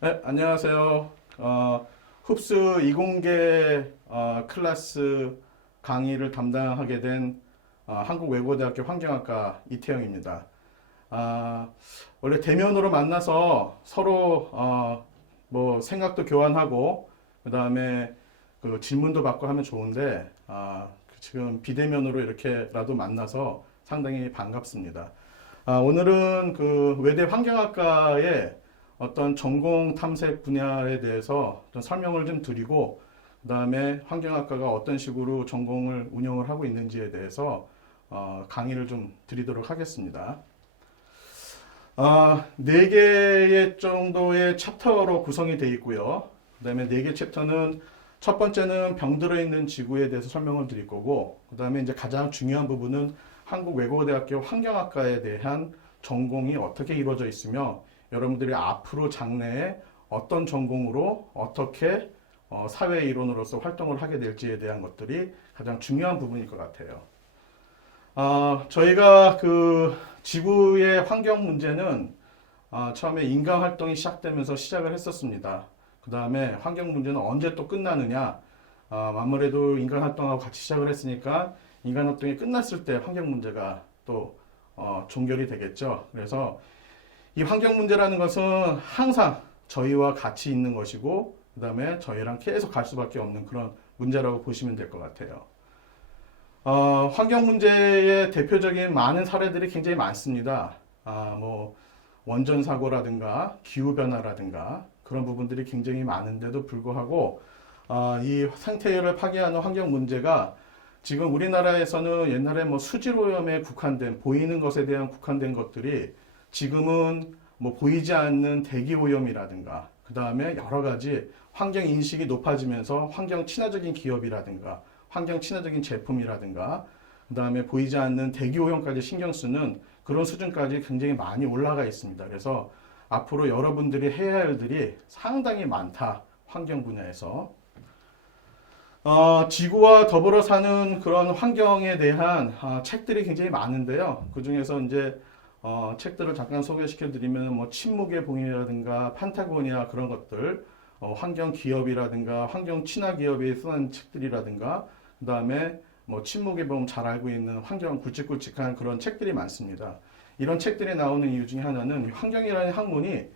네, 안녕하세요. 흡수 이공계 클래스 강의를 담당하게 된 한국외국어대학교 환경학과 이태영입니다. 아, 원래 대면으로 만나서 서로 뭐 생각도 교환하고 그다음에 그 질문도 받고 하면 좋은데 지금 비대면으로 이렇게라도 만나서 상당히 반갑습니다. 오늘은 그 외대 환경학과의 어떤 전공 탐색 분야에 대해서 좀 설명을 좀 드리고, 그 다음에 환경학과가 어떤 식으로 전공을 운영을 하고 있는지에 대해서 강의를 좀 드리도록 하겠습니다. 네 개의 정도의 챕터로 구성이 되어 있고요. 그 다음에 네 개 챕터는 첫 번째는 병들어 있는 지구에 대해서 설명을 드릴 거고, 그 다음에 이제 가장 중요한 부분은 한국외국어대학교 환경학과에 대한 전공이 어떻게 이루어져 있으며 여러분들이 앞으로 장래에 어떤 전공으로 어떻게 사회 이론으로서 활동을 하게 될지에 대한 것들이 가장 중요한 부분일 것 같아요. 저희가 그 지구의 환경 문제는 처음에 인간 활동이 시작되면서 시작을 했었습니다. 그 다음에 환경 문제는 언제 또 끝나느냐? 아무래도 인간 활동하고 같이 시작을 했으니까 인간 활동이 끝났을 때 환경 문제가 또 종결이 되겠죠. 그래서 이 환경 문제라는 것은 항상 저희와 같이 있는 것이고, 그 다음에 저희랑 계속 갈 수밖에 없는 그런 문제라고 보시면 될 것 같아요. 환경 문제의 대표적인 많은 사례들이 굉장히 많습니다. 뭐 원전 사고라든가 기후 변화라든가 그런 부분들이 굉장히 많은데도 불구하고 이 생태계를 파괴하는 환경 문제가 지금 우리나라에서는 옛날에 뭐 수질 오염에 국한된 보이는 것에 대한 국한된 것들이 지금은 뭐 보이지 않는 대기 오염이라든가 그 다음에 여러 가지 환경 인식이 높아지면서 환경 친화적인 기업이라든가 환경 친화적인 제품이라든가 그 다음에 보이지 않는 대기 오염까지 신경 쓰는 그런 수준까지 굉장히 많이 올라가 있습니다. 그래서 앞으로 여러분들이 해야 할 일들이 상당히 많다. 환경 분야에서. 지구와 더불어 사는 그런 환경에 대한 책들이 굉장히 많은데요. 그 중에서 이제 책들을 잠깐 소개시켜 드리면 뭐 침묵의 봉인이라든가 판타고니아 그런 것들, 환경 기업이라든가 환경 친화 기업에 쓰는 책들이라든가 그다음에 뭐 침묵의 봉 잘 알고 있는 환경 굵직굵직한 그런 책들이 많습니다. 이런 책들이 나오는 이유 중에 하나는 환경이라는 학문이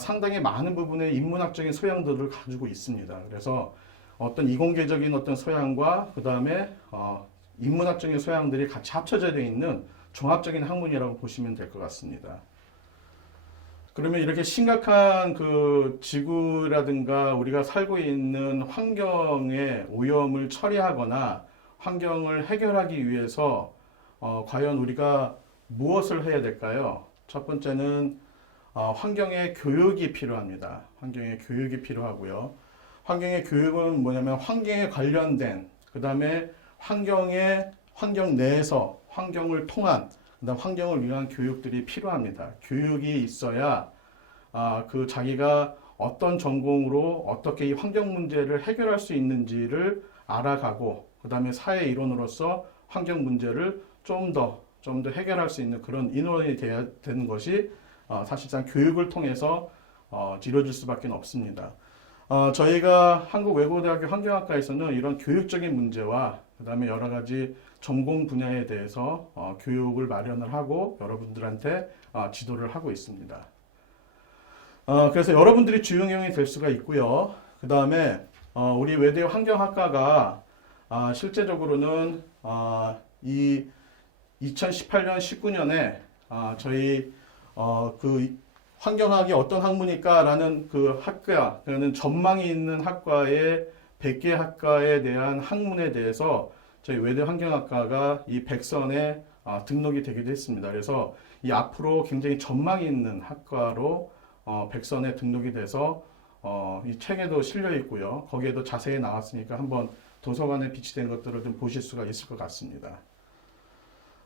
상당히 많은 부분의 인문학적인 소양들을 가지고 있습니다. 그래서 어떤 이공계적인 어떤 소양과 그다음에 인문학적인 소양들이 같이 합쳐져 있는 종합적인 학문이라고 보시면 될 것 같습니다. 그러면 이렇게 심각한 그 지구라든가 우리가 살고 있는 환경의 오염을 처리하거나 환경을 해결하기 위해서 과연 우리가 무엇을 해야 될까요? 첫 번째는 환경의 교육이 필요합니다. 환경의 교육이 필요하고요. 환경의 교육은 뭐냐면 환경에 관련된 그 다음에 환경 내에서 환경을 통한 그다음 환경을 위한 교육들이 필요합니다. 교육이 있어야 그 자기가 어떤 전공으로 어떻게 이 환경 문제를 해결할 수 있는지를 알아가고 그다음에 사회 이론으로서 환경 문제를 좀 더 해결할 수 있는 그런 인원이 돼야 되는 것이 사실상 교육을 통해서 이루어질 수밖에 없습니다. 저희가 한국외국어대학교 환경학과에서는 이런 교육적인 문제와 그 다음에 여러 가지 전공 분야에 대해서 교육을 마련을 하고 여러분들한테 지도를 하고 있습니다. 그래서 여러분들이 주인공이 될 수가 있고요. 그 다음에 우리 외대 환경학과가 실제적으로는 이 2018년, 19년에 저희 그 환경학이 어떤 학문일까라는 그 학과, 그는 전망이 있는 학과의 100개 학과에 대한 학문에 대해서 저희 외대 환경학과가 이 백선에 등록이 되기도 했습니다. 그래서 이 앞으로 굉장히 전망이 있는 학과로 백선에 등록이 돼서 이 책에도 실려 있고요. 거기에도 자세히 나왔으니까 한번 도서관에 비치된 것들을 좀 보실 수가 있을 것 같습니다.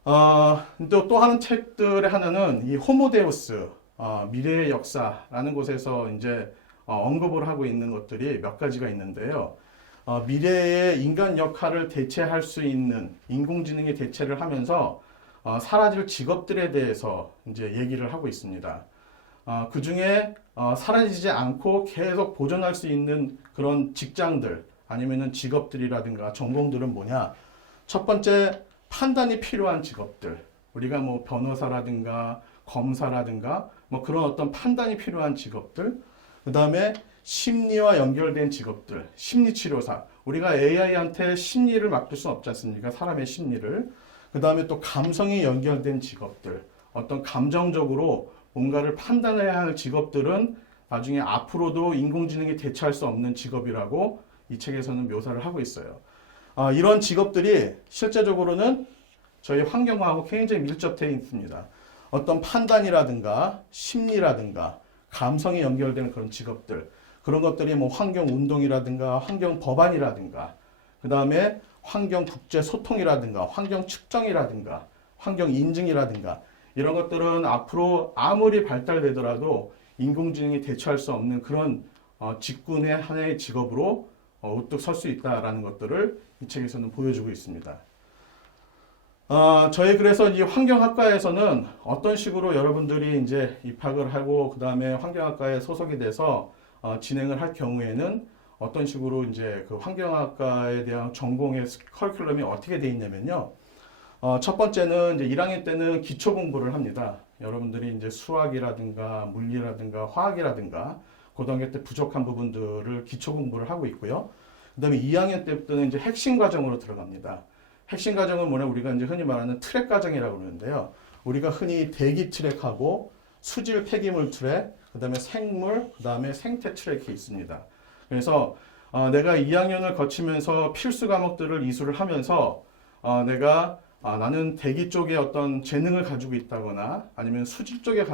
또 하는 책들의 하나는 이 호모데우스, 미래의 역사라는 곳에서 이제 언급을 하고 있는 것들이 몇 가지가 있는데요. 미래의 인간 역할을 대체할 수 있는 인공지능이 대체를 하면서 사라질 직업들에 대해서 이제 얘기를 하고 있습니다. 그 중에 사라지지 않고 계속 보존할 수 있는 그런 직장들 아니면은 직업들이라든가 전공들은 뭐냐? 첫 번째 판단이 필요한 직업들. 우리가 뭐 변호사라든가 검사라든가 뭐 그런 어떤 판단이 필요한 직업들. 그 다음에 심리와 연결된 직업들. 심리치료사. 우리가 AI한테 심리를 맡길 수는 없지 않습니까? 사람의 심리를. 그 다음에 또 감성이 연결된 직업들. 어떤 감정적으로 뭔가를 판단해야 할 직업들은 나중에 앞으로도 인공지능이 대체할 수 없는 직업이라고 이 책에서는 묘사를 하고 있어요. 이런 직업들이 실제적으로는 저희 환경하고 굉장히 밀접되어 있습니다. 어떤 판단이라든가 심리라든가 감성이 연결되는 그런 직업들, 그런 것들이 뭐 환경 운동이라든가 환경 법안이라든가 그 다음에 환경 국제 소통이라든가 환경 측정이라든가 환경 인증이라든가 이런 것들은 앞으로 아무리 발달되더라도 인공지능이 대체할 수 없는 그런 직군의 하나의 직업으로 우뚝 설 수 있다라는 것들을 이 책에서는 보여주고 있습니다. 저희 그래서 이 환경학과에서는 어떤 식으로 여러분들이 이제 입학을 하고 그 다음에 환경학과에 소속이 돼서 진행을 할 경우에는 어떤 식으로 이제 그 환경학과에 대한 전공의 커리큘럼이 어떻게 돼 있냐면요. 첫 번째는 이제 1학년 때는 기초 공부를 합니다. 여러분들이 이제 수학이라든가 물리라든가 화학이라든가 고등학교 때 부족한 부분들을 기초 공부를 하고 있고요. 그 다음에 2학년 때부터는 이제 핵심 과정으로 들어갑니다. 핵심 과정은 뭐냐? 우리가 이제 흔히 말하는 트랙 과정이라고 그러는데요. 우리가 흔히 대기 트랙하고 수질 폐기물 트랙, 그 다음에 생물, 그 다음에 생태 트랙이 있습니다. 그래서 내가 2학년을 거치면서 필수 과목들을 이수를 하면서 내가 나는 대기 쪽에 어떤 재능을 가지고 있다거나 아니면 수질 쪽에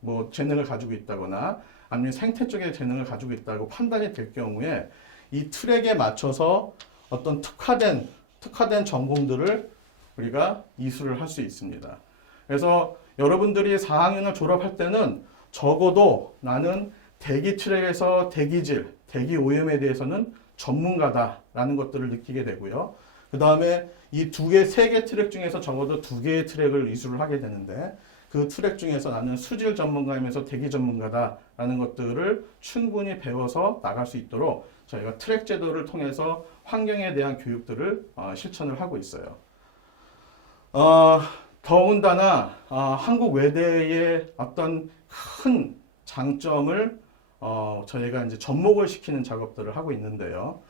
뭐 재능을 가지고 있다거나 아니면 생태 쪽에 재능을 가지고 있다고 판단이 될 경우에 이 트랙에 맞춰서 어떤 특화된 전공들을 우리가 이수를 할 수 있습니다. 그래서 여러분들이 4학년을 졸업할 때는 적어도 나는 대기 트랙에서 대기질, 대기 오염에 대해서는 전문가다라는 것들을 느끼게 되고요. 그 다음에 이 세 개 트랙 중에서 적어도 2개의 트랙을 이수를 하게 되는데 그 트랙 중에서 나는 수질 전문가이면서 대기 전문가다라는 것들을 충분히 배워서 나갈 수 있도록 저희가 트랙 제도를 통해서 환경에 대한 교육들을 실천을 하고 있어요. 더군다나 한국 외대의 어떤 큰 장점을 저희가 이제 접목을 시키는 작업들을 하고 있는데요.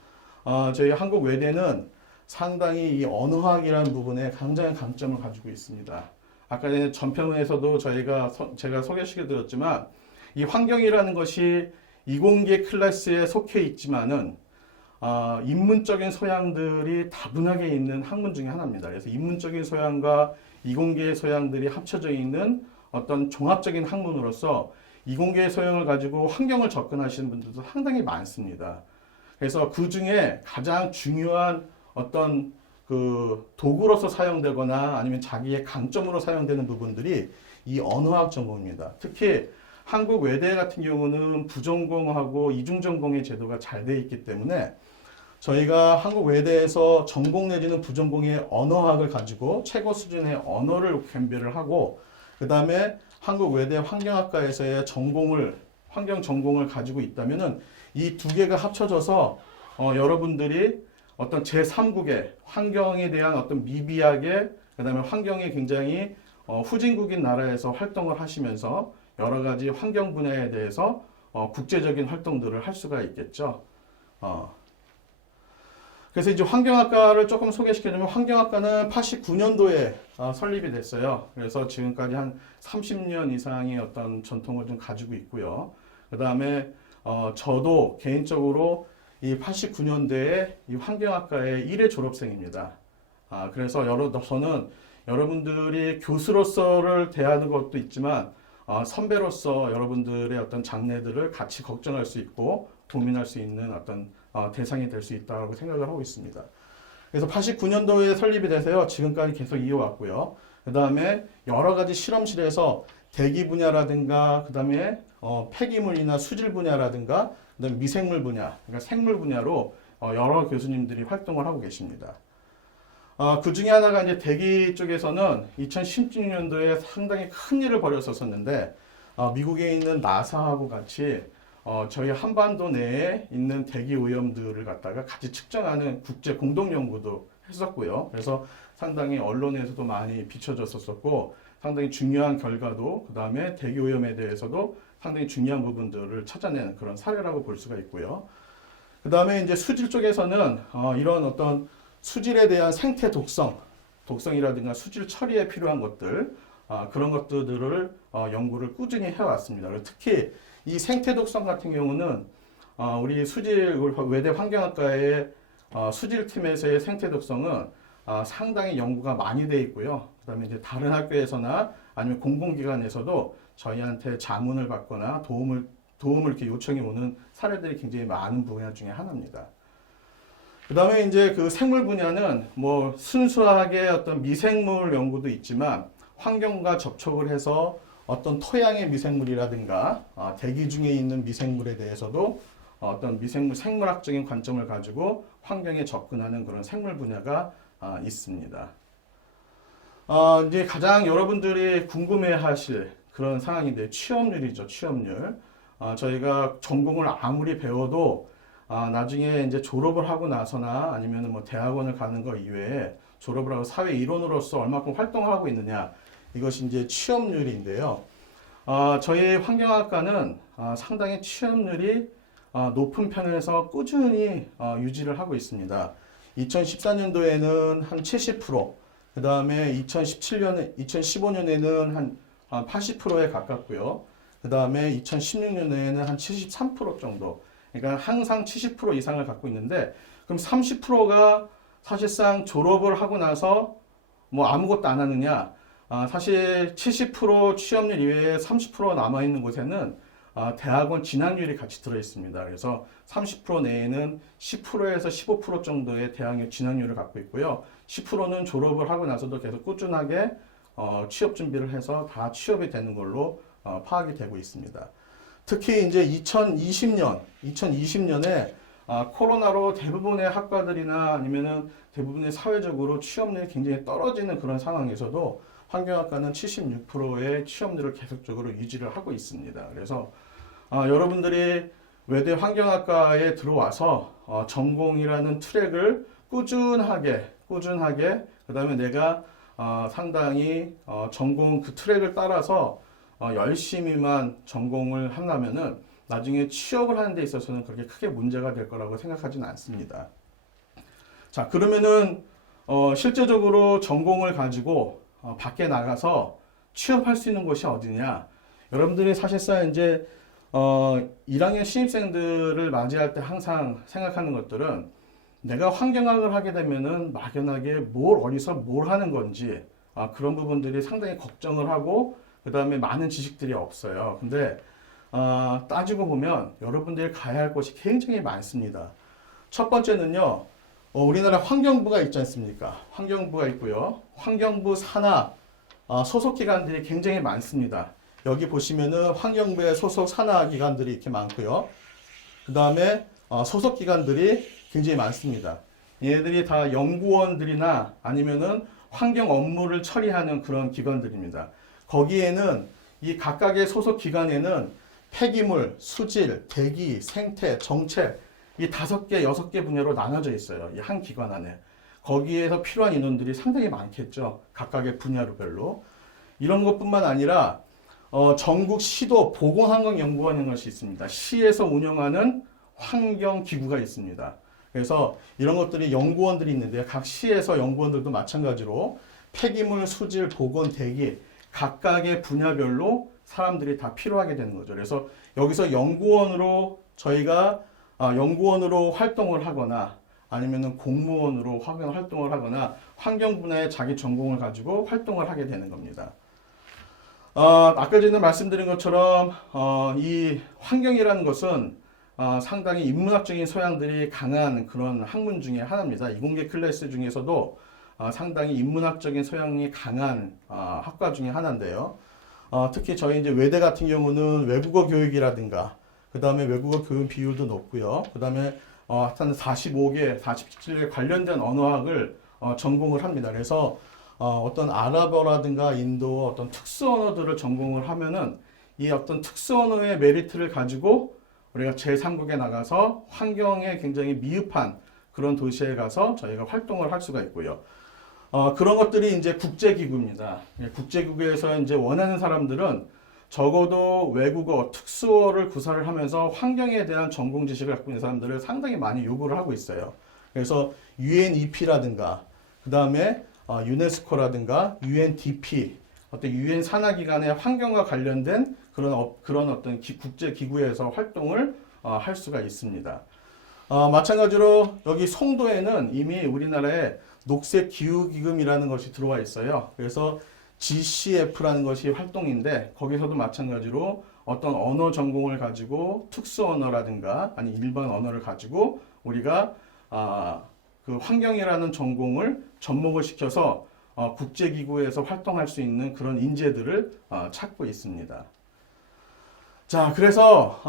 저희 한국 외대는 상당히 이 언어학이라는 부분에 굉장히 강점을 가지고 있습니다. 아까 전에 전편에서도 제가 소개시켜드렸지만 이 환경이라는 것이 이공계 클래스에 속해 있지만은 인문적인 소양들이 다분하게 있는 학문 중에 하나입니다. 그래서 인문적인 소양과 이공계의 소양들이 합쳐져 있는 어떤 종합적인 학문으로서 이공계의 소양을 가지고 환경을 접근하시는 분들도 상당히 많습니다. 그래서 그 중에 가장 중요한 어떤 그 도구로서 사용되거나 아니면 자기의 강점으로 사용되는 부분들이 이 언어학 전공입니다. 특히 한국 외대 같은 경우는 부전공하고 이중전공의 제도가 잘 되어 있기 때문에 저희가 한국 외대에서 전공 내지는 부전공의 언어학을 가지고 최고 수준의 언어를 겸비를 하고 그 다음에 한국 외대 환경학과에서의 환경 전공을 가지고 있다면은 이 2개가 합쳐져서 여러분들이 어떤 제3국의 환경에 대한 어떤 미비하게 그 다음에 환경이 굉장히 후진국인 나라에서 활동을 하시면서 여러 가지 환경 분야에 대해서 국제적인 활동들을 할 수가 있겠죠. 그래서 이제 환경학과를 조금 소개시켜주면 환경학과는 89년도에 설립이 됐어요. 그래서 지금까지 한 30년 이상의 어떤 전통을 좀 가지고 있고요. 그 다음에 저도 개인적으로 이 89년대에 이 환경학과의 1회 졸업생입니다. 그래서 저는 여러분들이 교수로서를 대하는 것도 있지만 선배로서 여러분들의 어떤 장래들을 같이 걱정할 수 있고 고민할 수 있는 어떤 대상이 될 수 있다고 생각을 하고 있습니다. 그래서 89년도에 설립이 돼서요. 지금까지 계속 이어왔고요. 그 다음에 여러 가지 실험실에서 대기 분야라든가 그 다음에 폐기물이나 수질 분야라든가 그다음에 미생물 분야, 그러니까 생물 분야로 여러 교수님들이 활동을 하고 계십니다. 그 중에 하나가 이제 대기 쪽에서는 2016년도에 상당히 큰 일을 벌였었는데 미국에 있는 나사하고 같이 저희 한반도 내에 있는 대기 오염들을 갖다가 같이 측정하는 국제 공동 연구도 했었고요. 그래서 상당히 언론에서도 많이 비춰졌었고 상당히 중요한 결과도 그 다음에 대기 오염에 대해서도 상당히 중요한 부분들을 찾아내는 그런 사례라고 볼 수가 있고요. 그 다음에 이제 수질 쪽에서는 이런 어떤 수질에 대한 생태 독성이라든가 수질 처리에 필요한 것들 그런 것들을 연구를 꾸준히 해왔습니다. 특히 이 생태 독성 같은 경우는 우리 외대 환경학과의 수질팀에서의 생태 독성은 상당히 연구가 많이 돼 있고요. 그다음에 이제 다른 학교에서나 아니면 공공기관에서도 저희한테 자문을 받거나 도움을 이렇게 요청이 오는 사례들이 굉장히 많은 분야 중에 하나입니다. 그다음에 이제 그 생물 분야는 뭐 순수하게 어떤 미생물 연구도 있지만 환경과 접촉을 해서 어떤 토양의 미생물이라든가 대기 중에 있는 미생물에 대해서도 어떤 생물학적인 관점을 가지고 환경에 접근하는 그런 생물 분야가 있습니다. 이제 가장 여러분들이 궁금해하실 그런 상황인데 취업률이죠. 취업률. 저희가 전공을 아무리 배워도 나중에 이제 졸업을 하고 나서나 아니면 뭐 대학원을 가는 거 이외에 졸업을 하고 사회 일원으로서 얼마큼 활동을 하고 있느냐 이것이 이제 취업률인데요. 저희 환경학과는 상당히 취업률이 높은 편에서 꾸준히 유지를 하고 있습니다. 2014년도에는 한 70%, 그 다음에 2015년에는 한 80%에 가깝고요. 그 다음에 2016년에는 한 73% 정도. 그러니까 항상 70% 이상을 갖고 있는데, 그럼 30%가 사실상 졸업을 하고 나서 뭐 아무것도 안 하느냐? 사실 70% 취업률 이외에 30% 남아있는 곳에는 대학원 진학률이 같이 들어 있습니다. 그래서 30% 내에는 10%에서 15% 정도의 대학원 진학률을 갖고 있고요. 10%는 졸업을 하고 나서도 계속 꾸준하게 취업 준비를 해서 다 취업이 되는 걸로 파악이 되고 있습니다. 특히 이제 2020년에 코로나로 대부분의 학과들이나 아니면은 대부분의 사회적으로 취업률이 굉장히 떨어지는 그런 상황에서도 환경학과는 76%의 취업률을 계속적으로 유지를 하고 있습니다. 그래서 여러분들이 외대 환경학과에 들어와서 전공이라는 트랙을 꾸준하게 그 다음에 내가 상당히 전공 그 트랙을 따라서 열심히만 전공을 한다면은 나중에 취업을 하는 데 있어서는 그렇게 크게 문제가 될 거라고 생각하지는 않습니다. 자, 그러면은 실제적으로 전공을 가지고 밖에 나가서 취업할 수 있는 곳이 어디냐? 여러분들이 사실상 이제 1학년 신입생들을 맞이할 때 항상 생각하는 것들은 내가 환경학을 하게 되면은 막연하게 어디서 뭘 하는 건지 그런 부분들이 상당히 걱정을 하고 그 다음에 많은 지식들이 없어요. 근데 따지고 보면 여러분들이 가야 할 곳이 굉장히 많습니다. 첫 번째는요. 우리나라 환경부가 있지 않습니까? 환경부가 있고요. 환경부 산하 소속 기관들이 굉장히 많습니다. 여기 보시면은 환경부의 소속 산하 기관들이 이렇게 많고요. 그 다음에 소속 기관들이 굉장히 많습니다. 얘네들이 다 연구원들이나 아니면은 환경 업무를 처리하는 그런 기관들입니다. 거기에는 이 각각의 소속 기관에는 폐기물, 수질, 대기, 생태, 정책 이 5개, 6개 분야로 나눠져 있어요. 이 한 기관 안에. 거기에서 필요한 인원들이 상당히 많겠죠. 각각의 분야별로. 이런 것뿐만 아니라 전국 시도 보건환경연구원이라는 것이 있습니다. 시에서 운영하는 환경기구가 있습니다. 그래서 이런 것들이 연구원들이 있는데 각 시에서 연구원들도 마찬가지로 폐기물, 수질, 보건, 대기 각각의 분야별로 사람들이 다 필요하게 되는 거죠. 그래서 여기서 저희가 연구원으로 활동을 하거나 아니면은 공무원으로 활동을 하거나 환경 분야에 자기 전공을 가지고 활동을 하게 되는 겁니다. 아까 전에 말씀드린 것처럼 이 환경이라는 것은 상당히 인문학적인 소양들이 강한 그런 학문 중에 하나입니다. 이공계 클래스 중에서도 상당히 인문학적인 소양이 강한 학과 중에 하나인데요. 특히 저희 이제 외대 같은 경우는 외국어 교육이라든가 그 다음에 외국어 교육 비율도 높고요. 그 다음에 한 45개, 47개 관련된 언어학을 전공을 합니다. 그래서 어떤 아랍어라든가 인도 어떤 특수 언어들을 전공을 하면은 이 어떤 특수 언어의 메리트를 가지고 우리가 제3국에 나가서 환경에 굉장히 미흡한 그런 도시에 가서 저희가 활동을 할 수가 있고요. 그런 것들이 이제 국제기구입니다. 국제기구에서 이제 원하는 사람들은 적어도 외국어, 특수어를 구사를 하면서 환경에 대한 전공 지식을 갖고 있는 사람들을 상당히 많이 요구를 하고 있어요. 그래서 UNEP라든가, 그 다음에 유네스코라든가, UNDP, 어떤 UN 산하기관의 환경과 관련된 그런 어떤 국제기구에서 활동을 할 수가 있습니다. 마찬가지로 여기 송도에는 이미 우리나라에 녹색기후기금이라는 것이 들어와 있어요. 그래서 GCF라는 것이 활동인데 거기서도 마찬가지로 어떤 언어 전공을 가지고 특수 언어라든가 아니 일반 언어를 가지고 우리가 그 환경이라는 전공을 접목을 시켜서 국제기구에서 활동할 수 있는 그런 인재들을 찾고 있습니다. 자, 그래서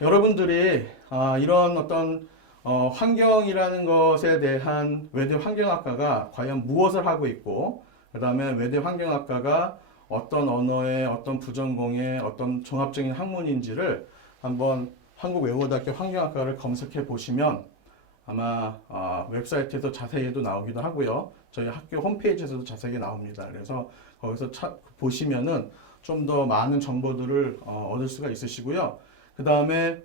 여러분들이 이런 어떤 환경이라는 것에 대한 외대 환경학과가 과연 무엇을 하고 있고, 그 다음에 외대 환경학과가 어떤 언어의 어떤 부전공의 어떤 종합적인 학문인지를 한번 한국외국어대학교 환경학과를 검색해 보시면 아마 웹사이트에서 자세히도 나오기도 하고요. 저희 학교 홈페이지에서도 자세하게 나옵니다. 그래서 거기서 보시면은 좀 더 많은 정보들을 얻을 수가 있으시고요. 그 다음에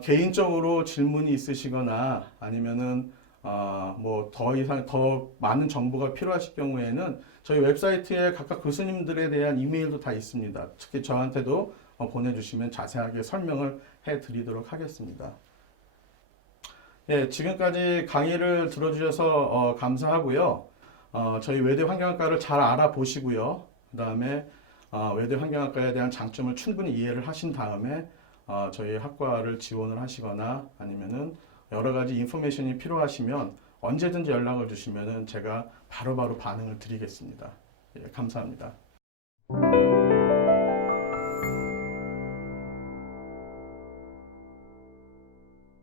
개인적으로 질문이 있으시거나 아니면은 뭐 더 이상 더 많은 정보가 필요하실 경우에는 저희 웹사이트에 각각 교수님들에 대한 이메일도 다 있습니다. 특히 저한테도 보내주시면 자세하게 설명을 해드리도록 하겠습니다. 예, 지금까지 강의를 들어주셔서 감사하고요. 저희 외대 환경학과를 잘 알아보시고요. 그 다음에 외대 환경학과에 대한 장점을 충분히 이해를 하신 다음에 저희 학과를 지원을 하시거나 아니면은 여러 가지 인포메이션이 필요하시면 언제든지 연락을 주시면은 제가 바로바로 반응을 드리겠습니다. 예, 감사합니다.